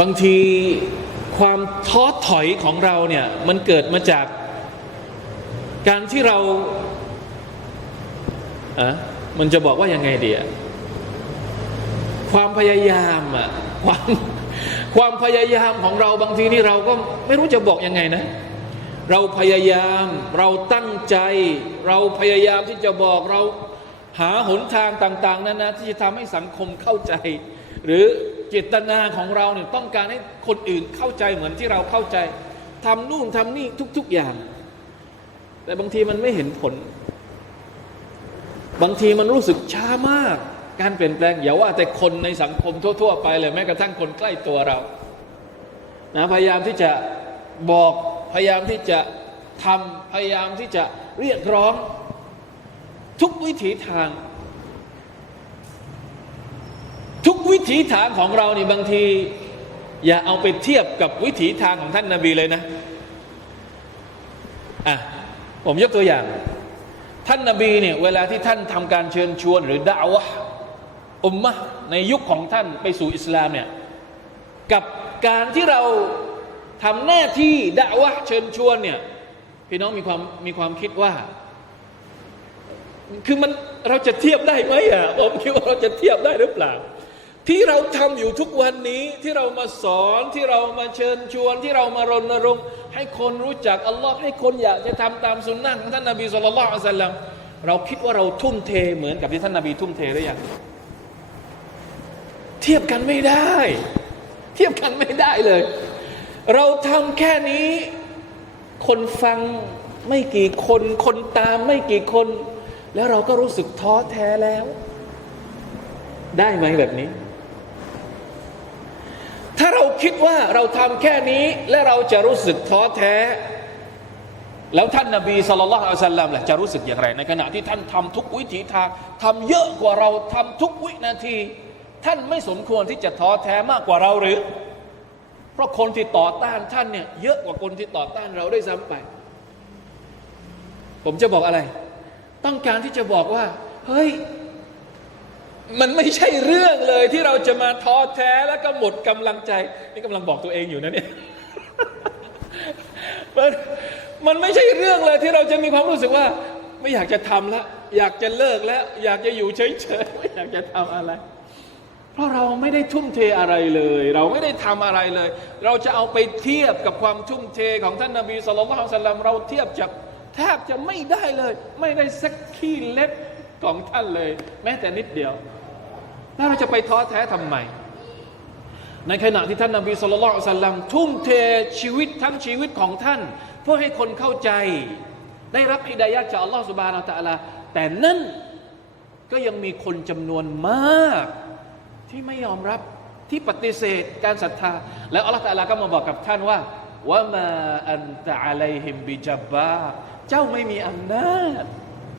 บางทีความท้อถอยของเราเนี่ยมันเกิดมาจากการที่เราอะมันจะบอกว่ายังไงดีอะความพยายามอะความความพยายามของเราบางทีนี่เราก็ไม่รู้จะบอกยังไงนะ เราพยายามเราตั้งใจ เราพยายามที่จะบอกเราหาหนทางต่าง ๆนั้นนะที่จะทำให้สังคมเข้าใจ หรือ เจตนาของเราเนี่ยต้องการให้คนอื่นเข้าใจเหมือนที่เราเข้าใจทำนู่นทำนี่ทุก ๆอย่าง แต่บางทีมันไม่เห็นผล บางทีมันรู้สึกช้ามาก การเปลี่ยนแปลงอย่าว่าแต่คนในสังคมทั่ว ๆ ไปเลยแม้กระทั่งคนใกล้ตัวเรานะพยายามที่จะบอกพยายามที่จะทำพยายามที่จะเรียกร้อง ทุกวิถีทาง ทุกวิ ถีทางของเรานี่บางที อย่าเอาไปเทียบกับวิถีทางของท่านนาบีเลยนะอะผมยกตัวอย่าง ท่านนาบีเนี่ยเวลาที่ท่านทำการเชิญชวนหรือด่าวะอุมมะในยุคของท่านไปสู่อิสลามเนี่ยกับการที่เราทำหน้าที่ด่าวะเชิญชวนเนี่ยพี่น้องมีความมีความคิดว่า คือมันเราจะเทียบได้ไหมอะผมคิดว่าเราจะเทียบได้หรือเปล่า ที่เราทำอยู่ทุกวันนี้ที่เรามาสอนที่เรามาเชิญชวนที่เรามารณรงค์ให้คนรู้จักอัลลอฮ์ให้คนอยากจะทำตามสุนนะของท่านนาบีสุลต่านละอัลลัมเราคิดว่าเราทุ่มเทเหมือนกับที่ท่านนาบีทุ่มเทหรือยังเทียบกันไม่ได้ เทียบกันไม่ได้เลย เราทำแค่นี้ คนฟังไม่กี่คน คนตามไม่กี่คน แล้วเราก็รู้สึกท้อแท้แล้ว ได้ไหมแบบนี้ คิดว่าเราทำแค่นี้และเราจะรู้สึกท้อแท้ แล้วท่านนาบีสุลต่านละสัลลัมล่ะจะรู้สึกอย่างไร ในขณะที่ท่านทำทุกวิถีทางทำเยอะกว่าเราทำทุกวินาที ท่านไม่สมควรที่จะท้อแท้มากกว่าเราหรือ เพราะคนที่ต่อต้านท่านเนี่ยเยอะกว่าคนที่ต่อต้านเราได้ซ้ำไป ผมจะบอกอะไร ต้องการที่จะบอกว่า เฮ้ย มันไม่ใช่เรื่องเลยที่เราจะมาท้อแท้แล้วก็หมดกำลังใจ นี่กำลังบอกตัวเองอยู่นะเนี่ยมันมันไม่ใช่เรื่องเลยที่เราจะมีความรู้สึกว่า ไม่อยากจะทำแล้วอยากจะเลิกแล้ว อยากจะอยู่เฉยๆไม่อยากจะทำอะไร เพราะเราไม่ได้ทุ่มเทอะไรเลย เราไม่ได้ทำอะไรเลย เราจะเอาไปเทียบกับความทุ่มเทของท่านนาบีสุลต่านเราเทียบจะแทบจะไม่ได้เลย ไม่ได้สักขี้เล็บ ของท่านเลย แม้แต่นิดเดียว แล้วเราจะไปท้อแท้ทำไม ในขณะที่ท่านนาบีสุลต่านสัลลัมทุ่มเทชีวิตทั้งชีวิตของท่าน เพื่อให้คนเข้าใจ ได้รับฮิดายะจากอัลลอฮฺสุบานาอัลตะลาแต่นั่นก็ยังมีคนจำนวนมาก ที่ไม่ยอมรับที่ปฏิเสธการศรัทธา แล้วอัลลอฮฺตะลาก็มาบอกกับท่านว่าว่ามาอันตะอะลัยฮิมบิจับบาเจ้าไม่มีอำนาจ